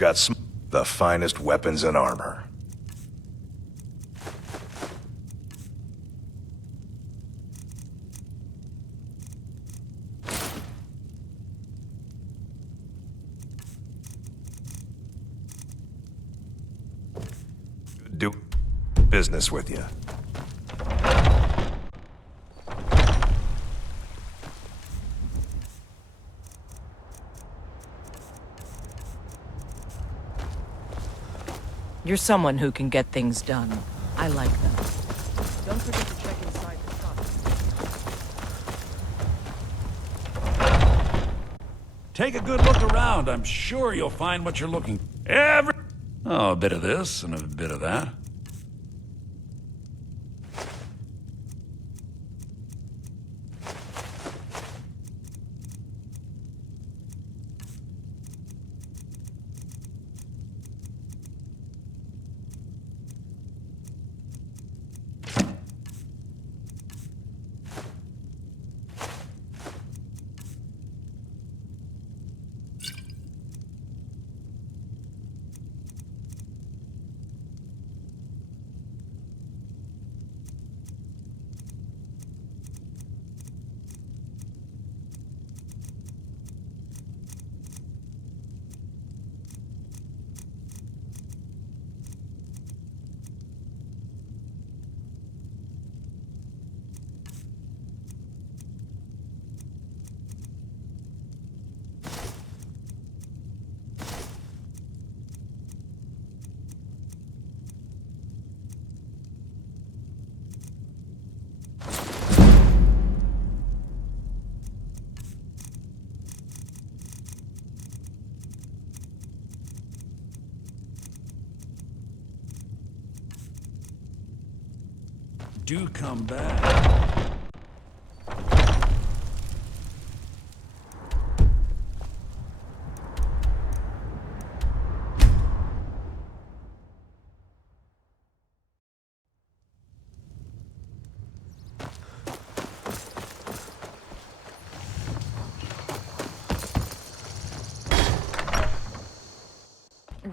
got the finest weapons and armor. Do business with you. You're someone who can get things done. I like that. Don't forget to check inside the shop. Take a good look around. I'm sure you'll find what you're looking for. Oh, a bit of this and a bit of that. Do come back.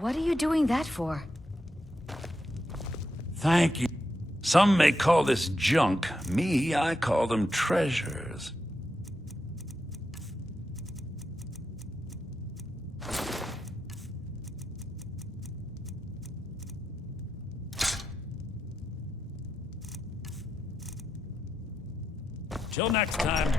What are you doing that for? Thank you. Some may call this junk. Me, I call them treasures. Till next time.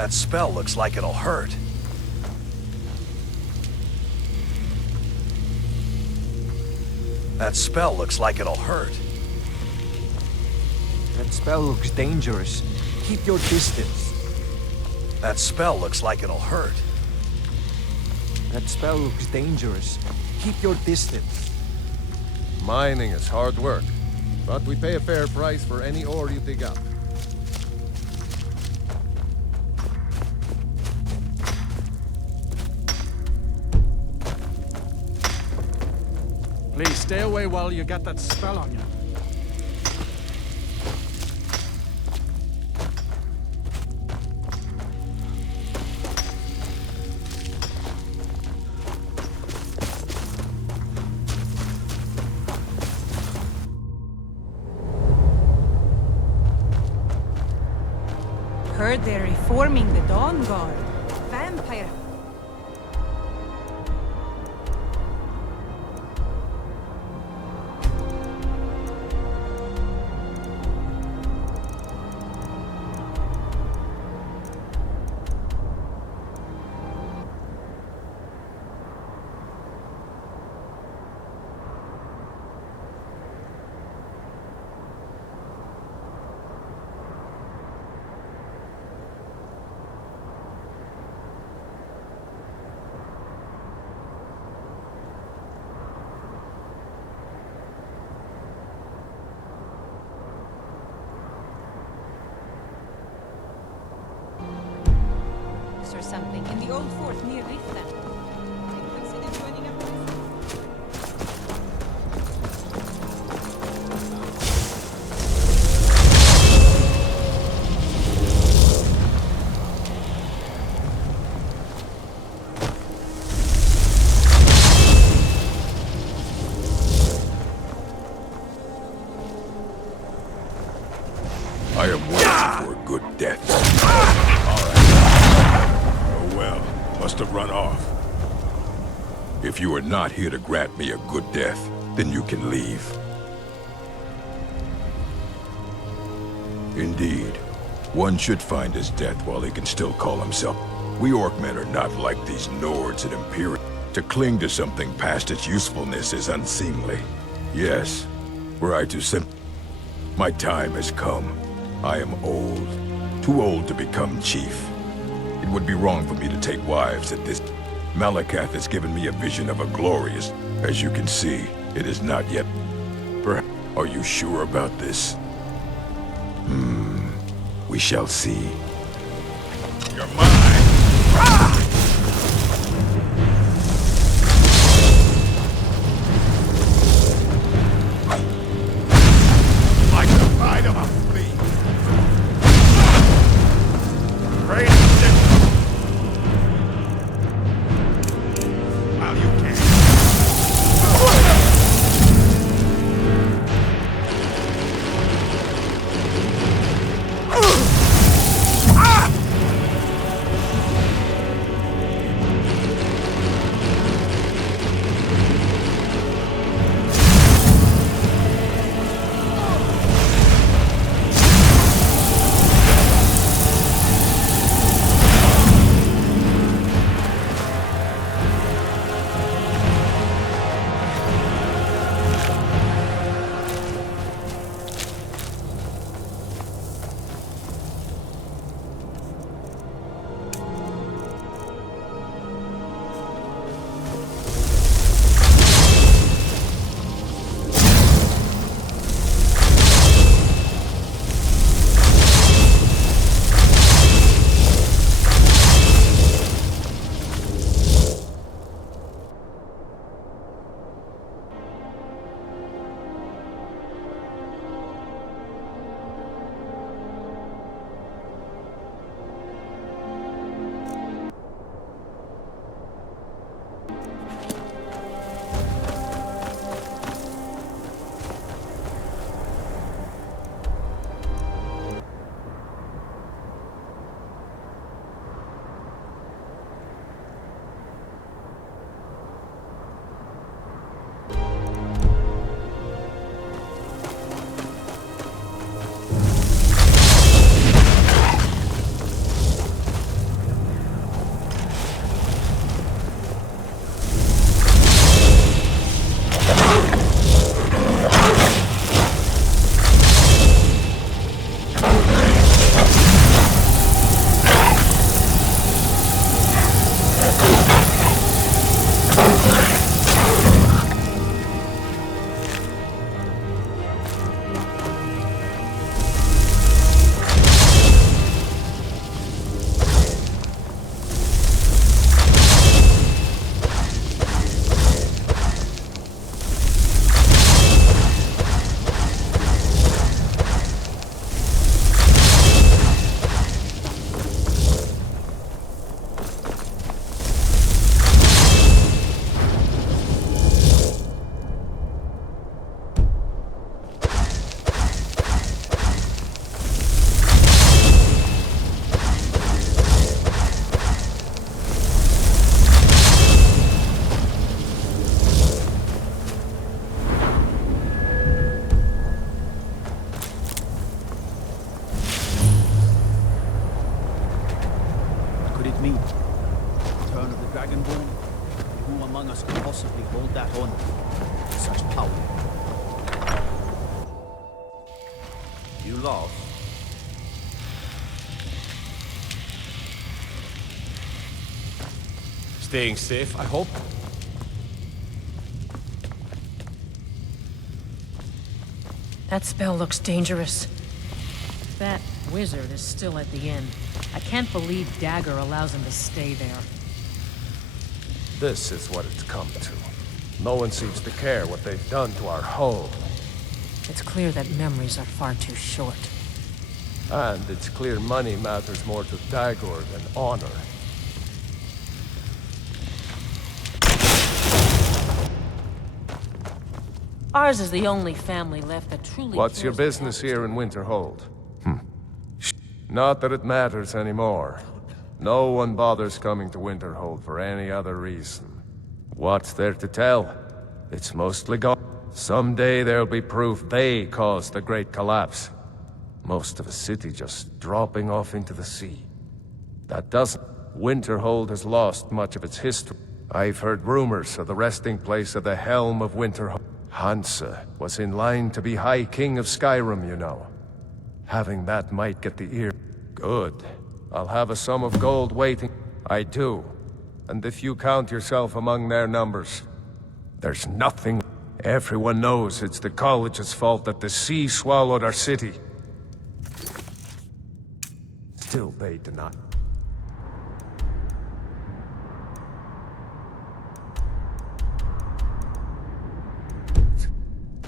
That spell looks like it'll hurt. That spell looks like it'll hurt. That spell looks dangerous. Keep your distance. That spell looks like it'll hurt. That spell looks dangerous. Keep your distance. Mining is hard work, but we pay a fair price for any ore you dig up. Please stay away while you got that spell on you. Heard they're reforming the Dawn Guard. Vampire. Or something in the old fort near Riften. Consider joining up with I am waiting for a good death. Well, must have run off. If you are not here to grant me a good death, then you can leave. Indeed, one should find his death while he can still call himself. We Orcmen are not like these Nords and Imperials. To cling to something past its usefulness is unseemly. Yes, were I to my time has come. I am old, too old to become chief. It would be wrong for me to take wives at this. Malakath has given me a vision of a glorious. As you can see, it is not yet. Perhaps. Are you sure about this? We shall see. You're mine! Like the bite of a flea. Great. While you can. Dragonborn? And who among us could possibly hold that honor with such power? You lost. Staying safe, I hope. That spell looks dangerous. That wizard is still at the inn. I can't believe Dagger allows him to stay there. This is what it's come to. No one seems to care what they've done to our home. It's clear that memories are far too short. And it's clear money matters more to Dagor than honor. Ours is the only family left that truly What's your cares business about here in Winterhold? Not that it matters anymore. No one bothers coming to Winterhold for any other reason. What's there to tell? It's mostly gone. Someday there'll be proof they caused the Great Collapse. Most of a city just dropping off into the sea. That doesn't. Winterhold has lost much of its history. I've heard rumors of the resting place of the Helm of Winterhold. Hansa was in line to be High King of Skyrim, you know. Having that might get the ear. Good. I'll have a sum of gold waiting. I do. And if you count yourself among their numbers, there's nothing. Everyone knows it's the college's fault that the sea swallowed our city. Still they deny.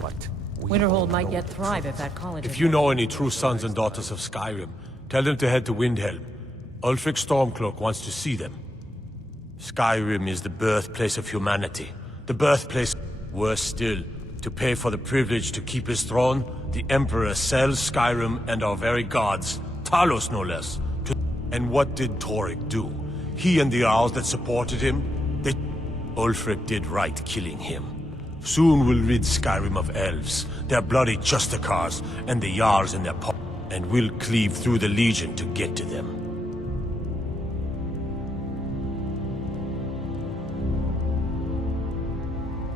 But Winterhold might yet thrive if that college... If you know any true sons and daughters of Skyrim, tell them to head to Windhelm. Ulfric Stormcloak wants to see them. Skyrim is the birthplace of humanity. The birthplace... Worse still, to pay for the privilege to keep his throne, the Emperor sells Skyrim and our very gods, Talos no less. And what did Torrik do? He and the Jarls that supported him? Ulfric did right killing him. Soon we'll rid Skyrim of elves, their bloody Justicars, and the Jarls in their paw. And we'll cleave through the Legion to get to them.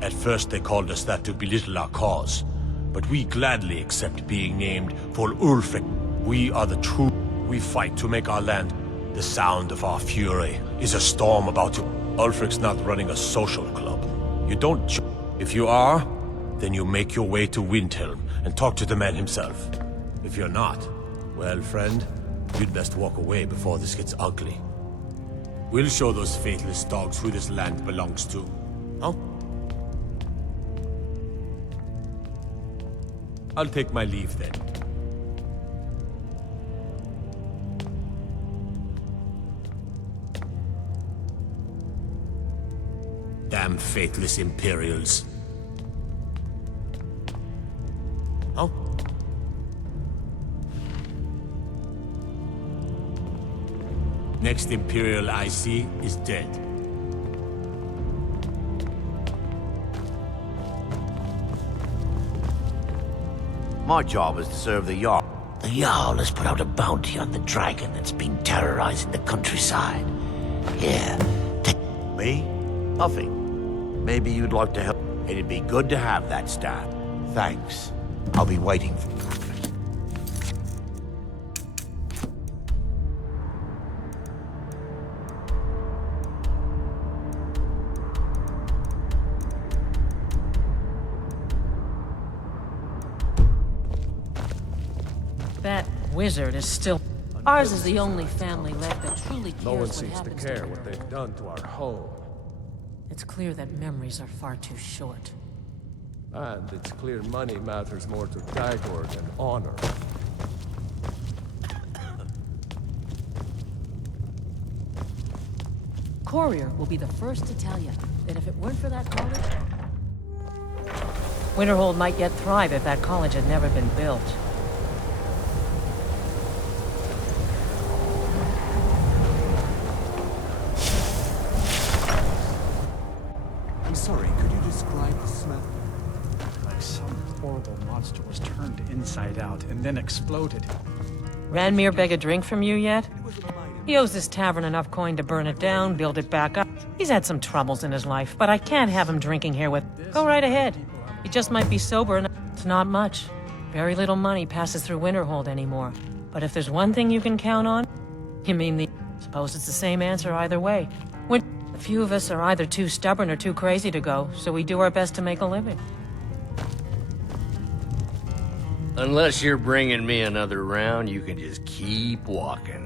At first they called us that to belittle our cause, but we gladly accept being named for Ulfric. We are the true. We fight to make our land. The sound of our fury is a storm about to... Ulfric's not running a social club. You don't... If you are, then you make your way to Windhelm and talk to the man himself. If you're not, well, friend, you'd best walk away before this gets ugly. We'll show those faithless dogs who this land belongs to. Huh? I'll take my leave then. Damn faithless Imperials. Huh? Next Imperial I see is dead. My job is to serve the Jarl. The Jarl has put out a bounty on the dragon that's been terrorizing the countryside. Here, take... Me? Nothing. Maybe you'd like to help. It'd be good to have that staff. Thanks. I'll be waiting for... That wizard is still... Ours is the only family left that truly cares No one what seems to happens care to what her. they've done to our home. It's clear that memories are far too short. And it's clear money matters more to Dagor than honor. Courier will be the first to tell you that if it weren't for that college... Winterhold might yet thrive if that college had never been built. I'm sorry, could you describe the smell? Like some horrible monster was turned inside out and then exploded. Ranmir beg a drink from you yet? It was a blight He owes this tavern enough coin to burn it down, build it back up. He's had some troubles in his life, but I can't have him drinking here with... Go right ahead. He just might be sober enough. It's not much. Very little money passes through Winterhold anymore. But if there's one thing you can count on, you mean the... Suppose it's the same answer either way. A few of us are either too stubborn or too crazy to go, so we do our best to make a living. Unless you're bringing me another round, you can just keep walking.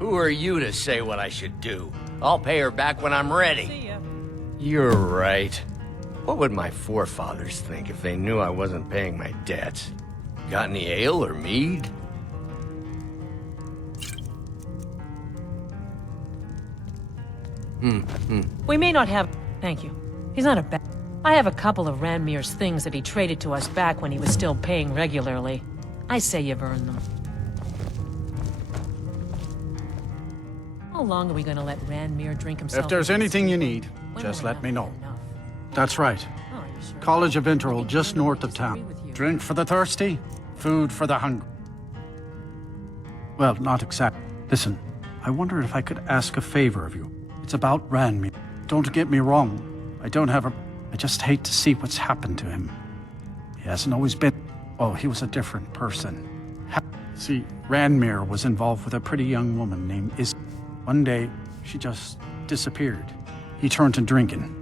Who are you to say what I should do? I'll pay her back when I'm ready. See ya. You're right. What would my forefathers think if they knew I wasn't paying my debts? Got any ale or mead? We may not have... Thank you. He's not a bad... I have a couple of Ranmir's things that he traded to us back when he was still paying regularly. I say you've earned them. How long are we gonna let Ranmir drink himself? If there's anything you need, When just will let me know. enough? That's right. Oh, are you sure? College of Winterhold, I just really north of disagree town. with you. Drink for the thirsty, food for the hungry. Well, not exactly. Listen, I wondered if I could ask a favor of you. It's about Ranmir. Don't get me wrong. I just hate to see what's happened to him. He hasn't always been... Oh, he was a different person. See, Ranmir was involved with a pretty young woman named Is. One day, she just disappeared. He turned to drinking.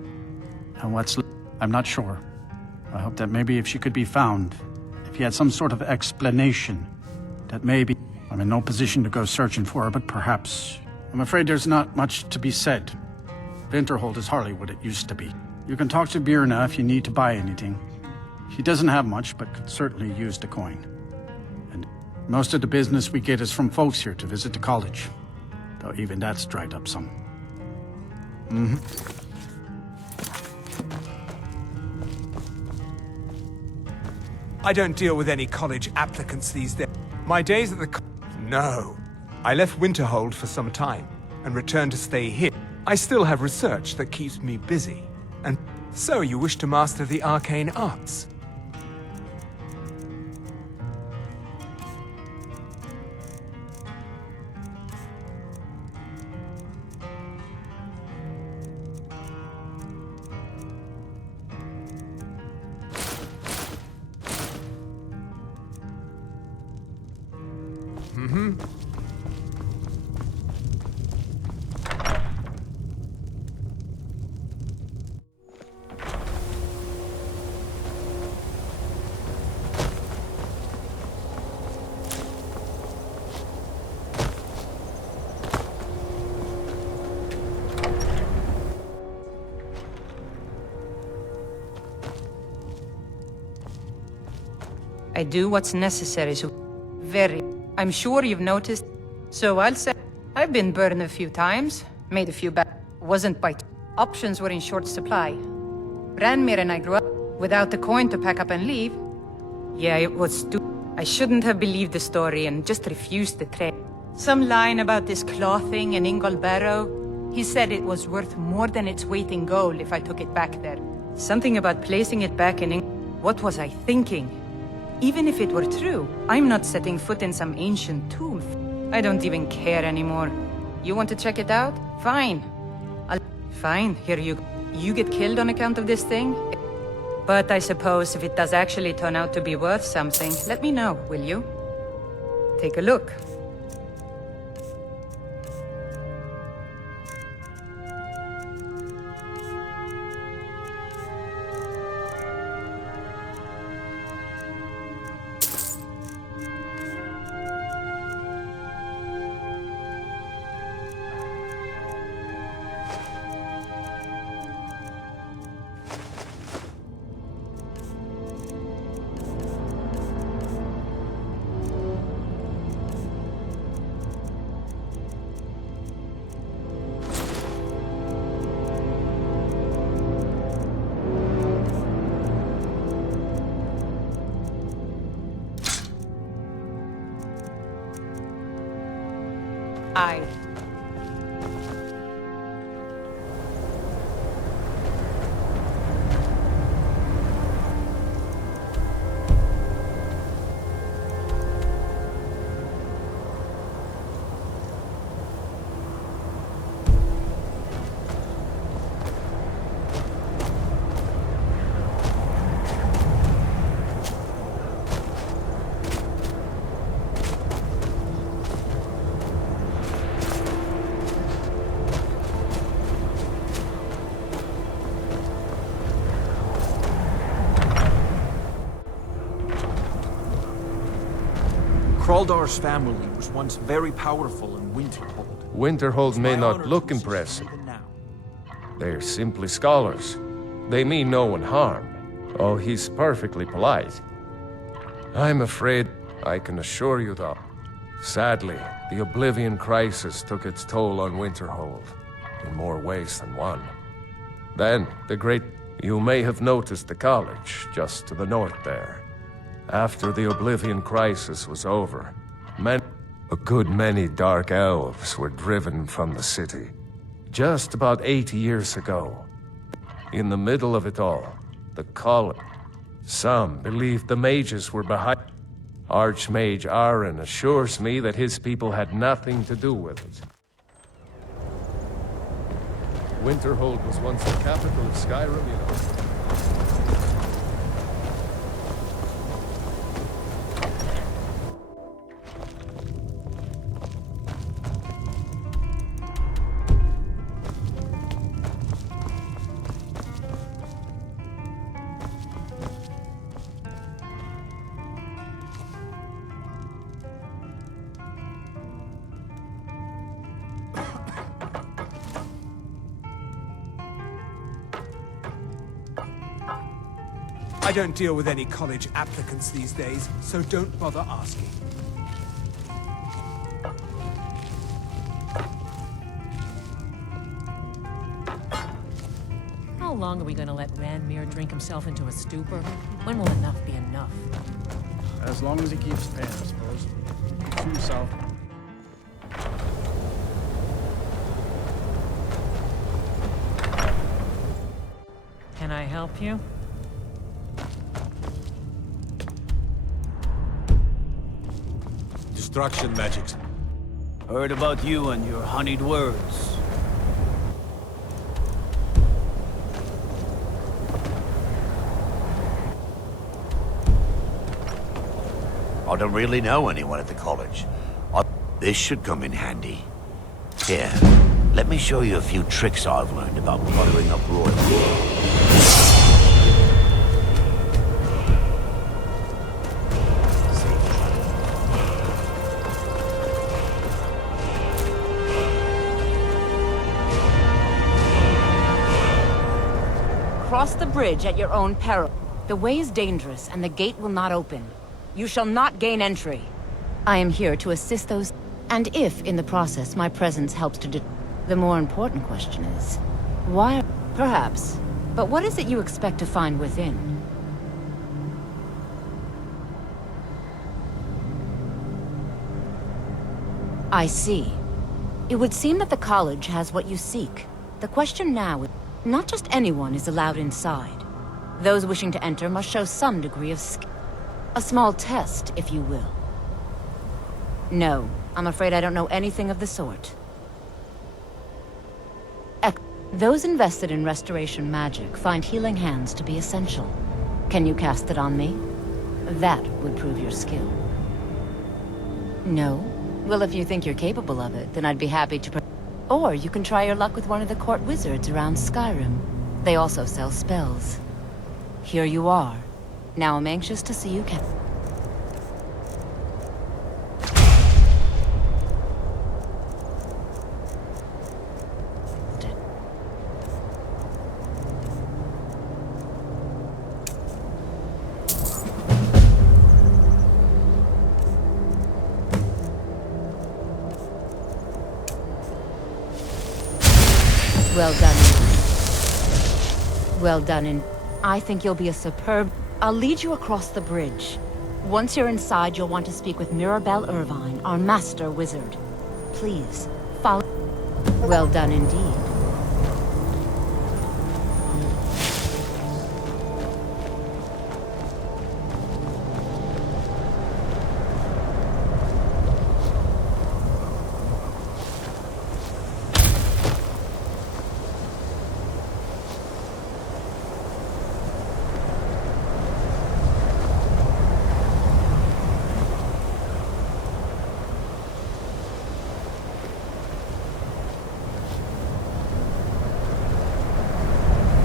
And I'm not sure. I hope that maybe if she could be found, if he had some sort of explanation, that maybe... I'm in no position to go searching for her, but perhaps... I'm afraid there's not much to be said. Winterhold is hardly what it used to be. You can talk to Birna if you need to buy anything. She doesn't have much, but could certainly use the coin. And most of the business we get is from folks here to visit the college. Though even that's dried up some. I don't deal with any college applicants these days. My days at the No. I left Winterhold for some time and returned to stay here. I still have research that keeps me busy. And so you wish to master the arcane arts? I do what's necessary, so... I'm sure you've noticed. So I'll say... I've been burned a few times, made a few bad... Wasn't by... Options were in short supply. Ranmir and I grew up without the coin to pack up and leave. Yeah, it was I shouldn't have believed the story and just refused the trade. Some line about this clothing in Ingol Barrow. He said it was worth more than its weight in gold if I took it back there. Something about placing it back in What was I thinking? Even if it were true, I'm not setting foot in some ancient tomb. I don't even care anymore. You want to check it out? Fine. Fine, here you go. You get killed on account of this thing? But I suppose if it does actually turn out to be worth something, let me know, will you? Take a look. Aye. Kraldar's family was once very powerful in Winterhold. Winterhold may My not honor to look assist impressive. even now. They're simply scholars. They mean no one harm. Oh, he's perfectly polite. I'm afraid I can assure you though. Sadly, the Oblivion Crisis took its toll on Winterhold, in more ways than one. Then, the great... You may have noticed the college, just to the north there. After the Oblivion Crisis was over, a good many Dark Elves were driven from the city. Just about 80 years ago. In the middle of it all, the college... Some believed the mages were behind... Archmage Aaron assures me that his people had nothing to do with it. Winterhold was once the capital of Skyrim, you know. I don't deal with any college applicants these days, so don't bother asking. How long are we gonna let Ranmir drink himself into a stupor? When will enough be enough? As long as he keeps paying, I suppose. Keep to himself. Can I help you? Destruction magics. Heard about you and your honeyed words. I don't really know anyone at the college. This should come in handy. Here, let me show you a few tricks I've learned about buttering up royalty. Cross the bridge at your own peril. The way is dangerous, and the gate will not open. You shall not gain entry. I am here to assist those... And if, in the process, my presence helps to the more important question is... Why? Perhaps. But what is it you expect to find within? I see. It would seem that the college has what you seek. The question now is... Not just anyone is allowed inside. Those wishing to enter must show some degree of skill. A small test, if you will. No, I'm afraid I don't know anything of the sort. Those invested in restoration magic find healing hands to be essential. Can you cast it on me? That would prove your skill. No? Well, if you think you're capable of it, then I'd be happy to... Or you can try your luck with one of the court wizards around Skyrim. They also sell spells. Here you are. Now I'm anxious to see you Well done. Well done, and I think you'll be a superb... I'll lead you across the bridge. Once you're inside, you'll want to speak with Mirabelle Irvine, our master wizard. Please, follow... Well done indeed.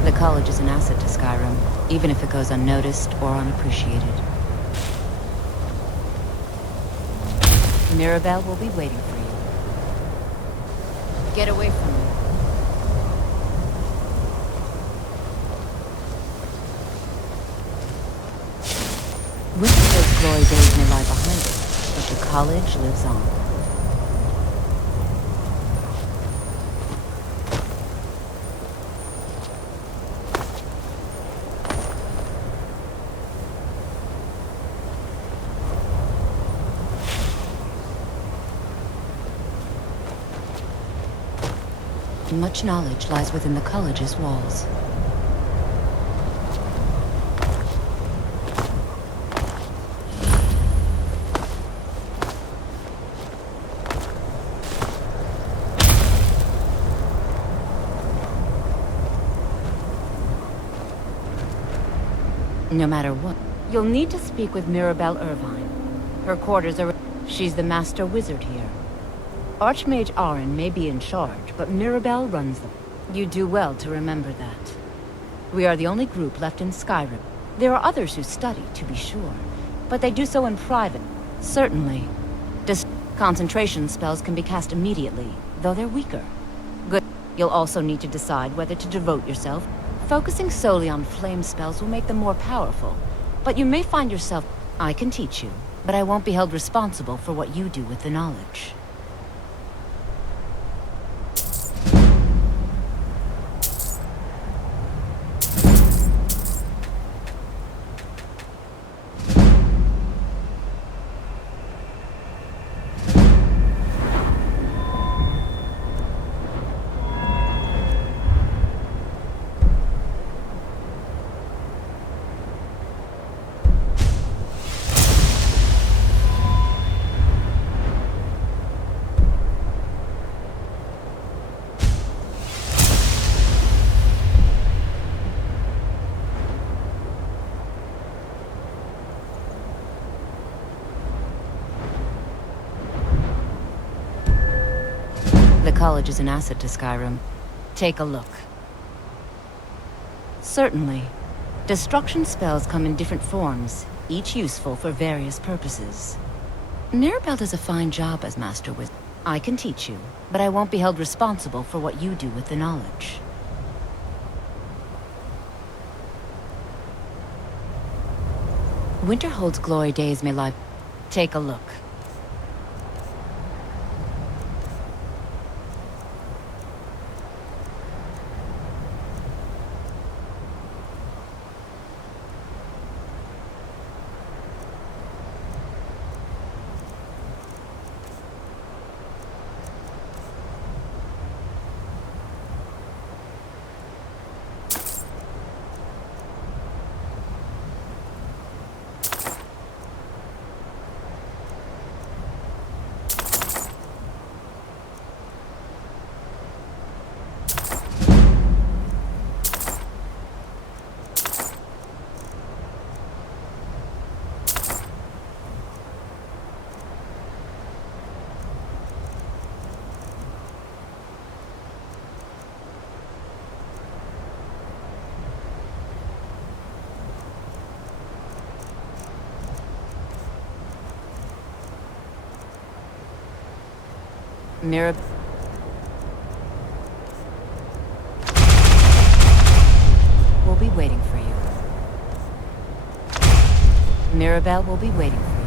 The college is an asset to Skyrim, even if it goes unnoticed or unappreciated. Mirabelle will be waiting for you. Get away from me. Winterfield's glory days may lie behind it, but the college lives on. Much knowledge lies within the college's walls. No matter what, you'll need to speak with Mirabelle Irvine. Her quarters are... She's the master wizard here. Archmage Aren may be in charge, but Mirabelle runs them. You do well to remember that. We are the only group left in Skyrim. There are others who study, to be sure, but they do so in private. Certainly. Concentration spells can be cast immediately, though they're weaker. Good. You'll also need to decide whether to devote yourself. Focusing solely on flame spells will make them more powerful, but you may find yourself... I can teach you, but I won't be held responsible for what you do with the knowledge. The college is an asset to Skyrim. Take a look. Certainly. Destruction spells come in different forms, each useful for various purposes. Mirabelle does a fine job as Master Wizard. I can teach you, but I won't be held responsible for what you do with the knowledge. Winterhold's glory days may lie... Take a look. Mirab... will be waiting for you. Mirabelle will be waiting for you.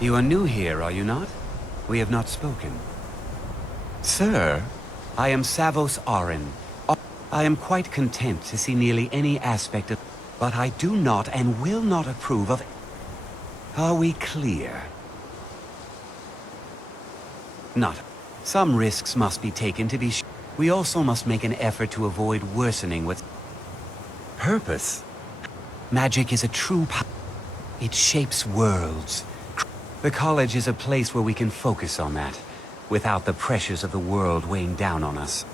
You are new here, are you not? We have not spoken. Sir, I am Savos Aren. I am quite content to see nearly any aspect of... But I do not and will not approve of... Are we clear? Not. Some risks must be taken to be sure. We also must make an effort to avoid worsening with... Purpose? Magic is a true power. It shapes worlds. The college is a place where we can focus on that, without the pressures of the world weighing down on us.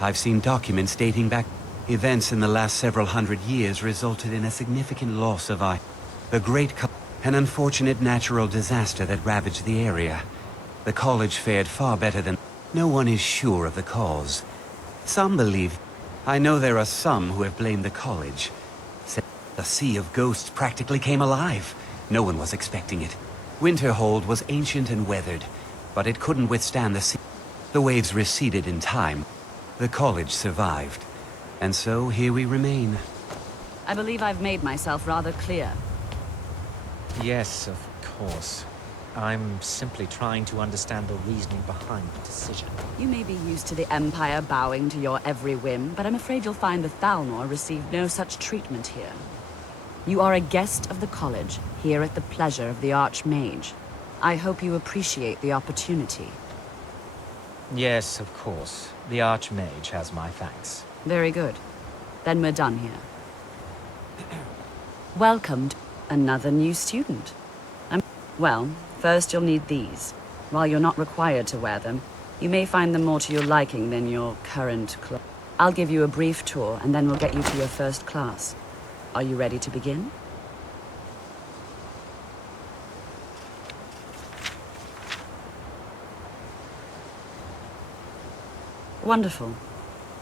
I've seen documents dating back... Events in the last several hundred years resulted in a significant loss of the Great... An unfortunate natural disaster that ravaged the area. The college fared far better than... No one is sure of the cause. Some believe... I know there are some who have blamed the college. Said the Sea of Ghosts practically came alive. No one was expecting it. Winterhold was ancient and weathered, but it couldn't withstand the sea. The waves receded in time. The college survived. And so here we remain. I believe I've made myself rather clear. Yes, of course. I'm simply trying to understand the reasoning behind the decision. You may be used to the Empire bowing to your every whim, but I'm afraid you'll find the Thalnor received no such treatment here. You are a guest of the college, here at the pleasure of the Archmage. I hope you appreciate the opportunity. Yes, of course. The Archmage has my thanks. Very good. Then we're done here. Welcome to another new student. Well, first you'll need these. While you're not required to wear them, you may find them more to your liking than your current clothes. I'll give you a brief tour, and then we'll get you to your first class. Are you ready to begin? Wonderful.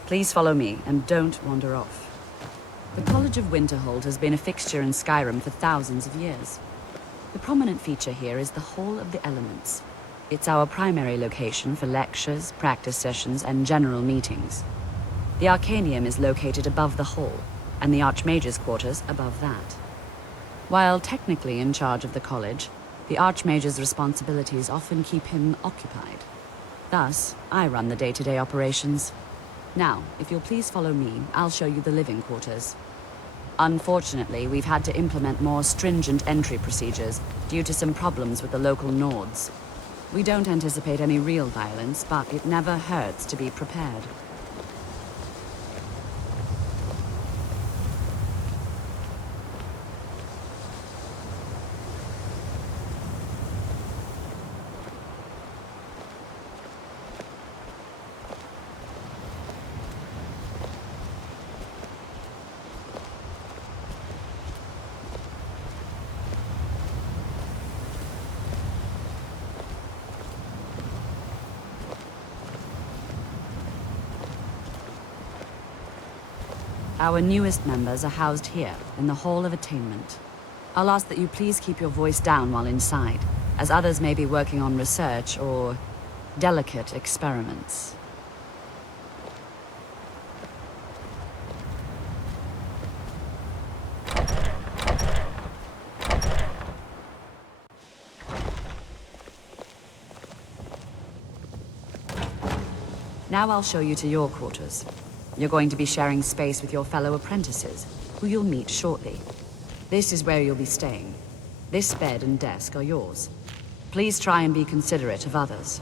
Please follow me, and don't wander off. The College of Winterhold has been a fixture in Skyrim for thousands of years. The prominent feature here is the Hall of the Elements. It's our primary location for lectures, practice sessions, and general meetings. The Arcanium is located above the hall, and the Archmage's quarters above that. While technically in charge of the college, the Archmage's responsibilities often keep him occupied. Thus, I run the day-to-day operations. Now, if you'll please follow me, I'll show you the living quarters. Unfortunately, we've had to implement more stringent entry procedures due to some problems with the local Nords. We don't anticipate any real violence, but it never hurts to be prepared. Our newest members are housed here, in the Hall of Attainment. I'll ask that you please keep your voice down while inside, as others may be working on research or delicate experiments. Now I'll show you to your quarters. You're going to be sharing space with your fellow apprentices, who you'll meet shortly. This is where you'll be staying. This bed and desk are yours. Please try and be considerate of others.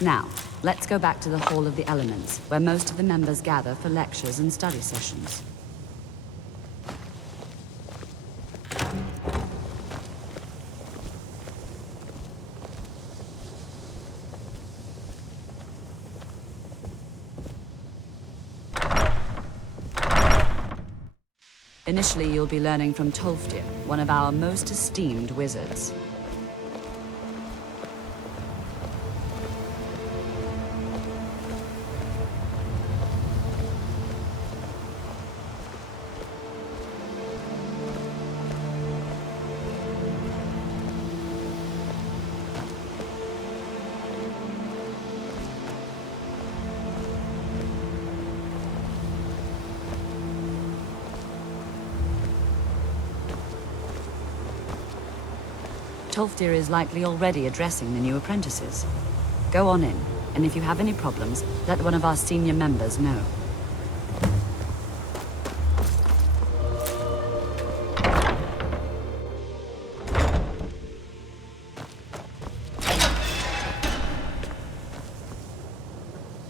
Now, let's go back to the Hall of the Elements, where most of the members gather for lectures and study sessions. Initially, you'll be learning from Tolfdir, one of our most esteemed wizards. Tolfdir is likely already addressing the new apprentices. Go on in, and if you have any problems, let one of our senior members know.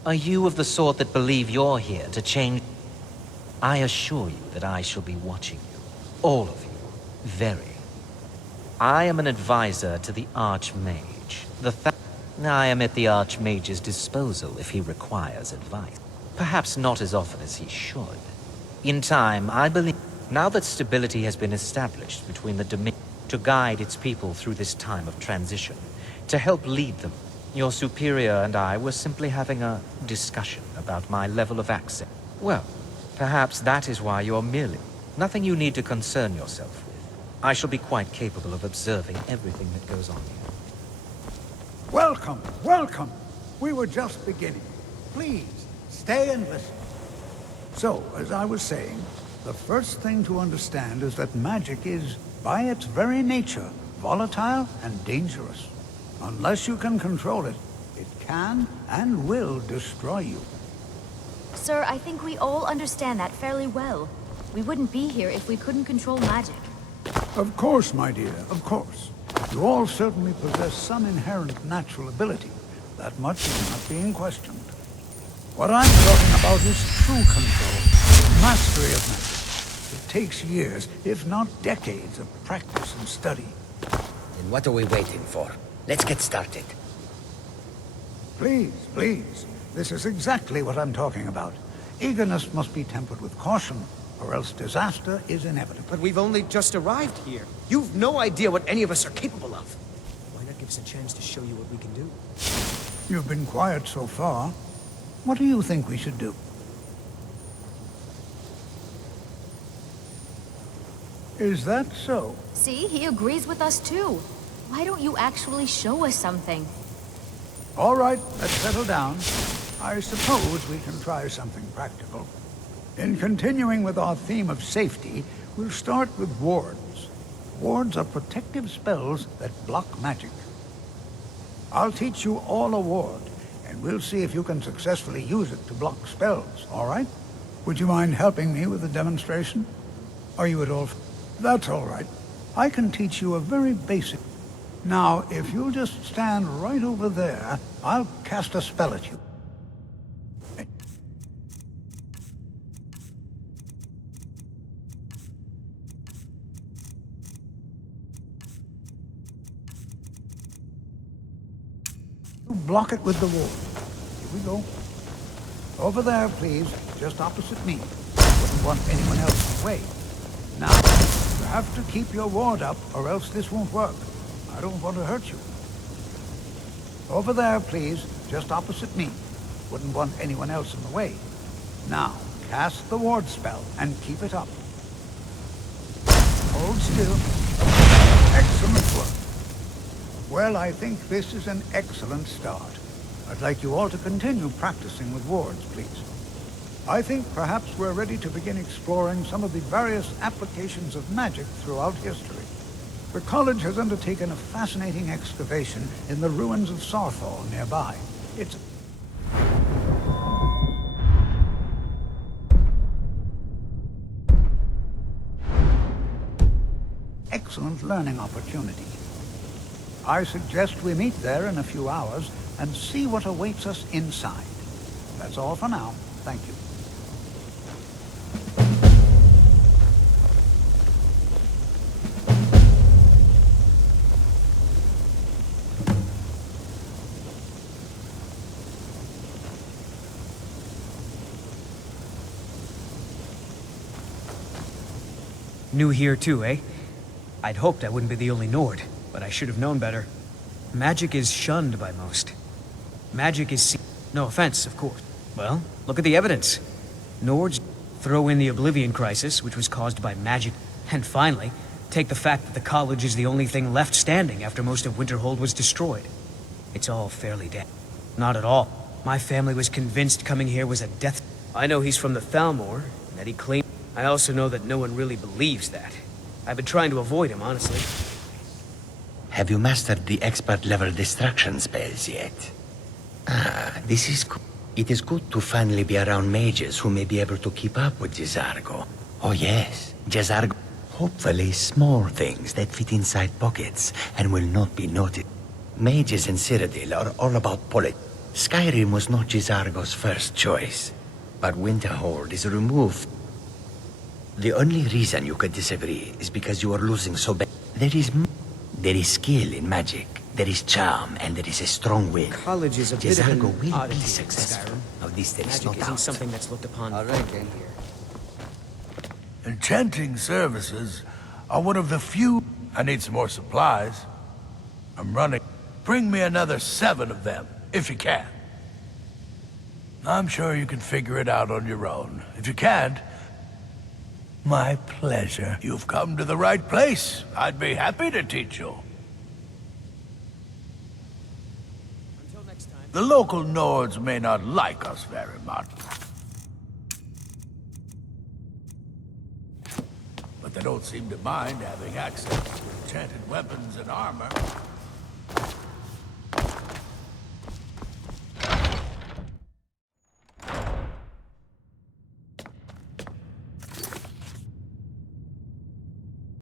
Are you of the sort that believe you're here to change? I assure you that I shall be watching you. All of you. Very. I am an advisor to the Archmage. I am at the Archmage's disposal if he requires advice. Perhaps not as often as he should. In time, I believe, now that stability has been established between the Dominion, to guide its people through this time of transition, to help lead them, Your superior and I were simply having a discussion about my level of access. Well, perhaps that is why you're merely... Nothing you need to concern yourself with. I shall be quite capable of observing everything that goes on here. Welcome, welcome. We were just beginning. Please, stay and listen. So, as I was saying, the first thing to understand is that magic is, by its very nature, volatile and dangerous. Unless you can control it, it can and will destroy you. Sir, I think we all understand that fairly well. We wouldn't be here if we couldn't control magic. Of course, my dear, of course. You all certainly possess some inherent natural ability. That much is not being questioned. What I'm talking about is true control, mastery of magic. It takes years, if not decades, of practice and study. Then what are we waiting for? Let's get started. Please, please. This is exactly what I'm talking about. Eagerness must be tempered with caution, or else disaster is inevitable. But we've only just arrived here. You've no idea what any of us are capable of. Why not give us a chance to show you what we can do? You've been quiet so far. What do you think we should do? Is that so? See, he agrees with us too. Why don't you actually show us something? All right, let's settle down. I suppose we can try something practical. In continuing with our theme of safety, we'll start with wards. Wards are protective spells that block magic. I'll teach you all a ward, and we'll see if you can successfully use it to block spells, all right? Would you mind helping me with the demonstration? Are you at all... That's all right. I can teach you a very basic... Now, if you'll just stand right over there, I'll cast a spell at you. Block it with the wall. Here we go. Over there, please, just opposite me. Wouldn't want anyone else in the way. Now, you have to keep your ward up, or else this won't work. I don't want to hurt you. Over there, please, just opposite me. Wouldn't want anyone else in the way. Now, cast the ward spell and keep it up. Hold still. Excellent work. Well, I think this is an excellent start. I'd like you all to continue practicing with wards, please. I think perhaps we're ready to begin exploring some of the various applications of magic throughout history. The college has undertaken a fascinating excavation in the ruins of Sarthal nearby. It's excellent learning opportunity. I suggest we meet there in a few hours and see what awaits us inside. That's all for now. Thank you. New here too, eh? I'd hoped I wouldn't be the only Nord, but I should have known better. Magic is shunned by most. Magic is no offense, of course. Well, look at the evidence. Nords throw in the Oblivion Crisis, which was caused by magic. And finally, take the fact that the college is the only thing left standing after most of Winterhold was destroyed. It's all fairly dead. Not at all. My family was convinced coming here was a death... I know he's from the Thalmor, and that he claimed... I also know that no one really believes that. I've been trying to avoid him, honestly. Have you mastered the expert-level distraction spells yet? Ah, this is good. It is good to finally be around mages who may be able to keep up with Jezargo. Oh yes, Jezargo. Hopefully small things that fit inside pockets and will not be noticed. Mages in Cyrodiil are all about politics. Skyrim was not Jezargo's first choice, but Winterhold is removed. The only reason you could disagree is because you are losing so bad. There is skill in magic, there is charm, and there is a strong will. College is a bit of Jezargo an will oddity be in successful. Skyrim. Of this there is Magic no isn't doubt. something that's looked upon. All right, then. Enchanting services are one of the few... I need some more supplies. I'm running. Bring me another 7 of them, if you can. I'm sure you can figure it out on your own. If you can't, my pleasure. You've come to the right place. I'd be happy to teach you. Until next time. The local Nords may not like us very much, but they don't seem to mind having access to enchanted weapons and armor.